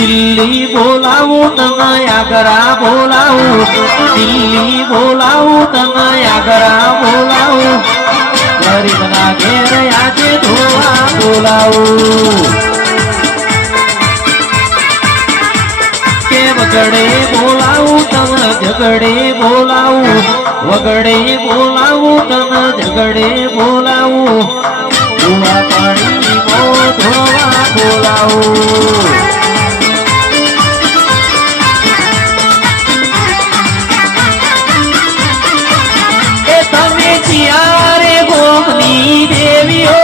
દિલ્હી બોલાવું તને આગ્રા બોલાવું, દિલ્હી બોલાવું તને આગ્રા બોલાવું, ગરીબના ઘેર આજે ધોવા બોલાવું. કે વગડે બોલાવું તને ઝગડે બોલાવું, વગડે બોલાવું તને ઝગડે બોલાવું, ધોવા પાણી ધોવા બોલાવું. તમે જીયારે ગોમની દેવીઓ,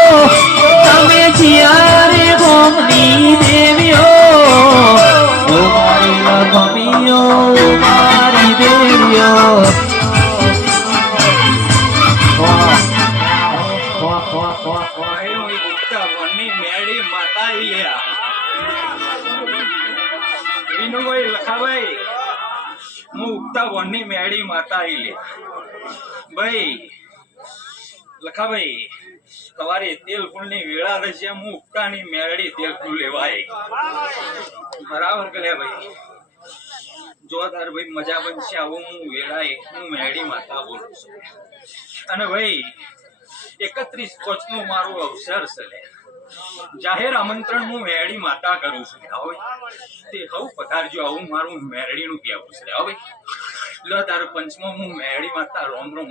તમે જીયારે ગોમની દેવીઓ, ઓ મારી મમ્મીઓ, મારી દેવીઓ. મેળી માતા વિનુભાઈ લખાભાઈ, હું ઉગતા વનની મેળી માતા ભાઈ લખાભાઈ, તમારી તેલ ફૂલ ની વેળા રહેશે. હું ઉગતાની મેળી તેલ ફૂલ લેવાય બરાબર કે ભાઈ. જો તાર ભાઈ મજા બનશે આવું હું વેળાએ હું મેળી માતા બોલું છું. અને ભાઈ 31/5 નું મારું અવસર છે. જાહેર આમંત્રણ હું મેળી માતા કરું છું. હવે તે હવ પધારજો, આવું મારું મેરડી નું કહેવું છે. હવે લો તારું પંચમો હું મેળી માતા રોમ રોમ.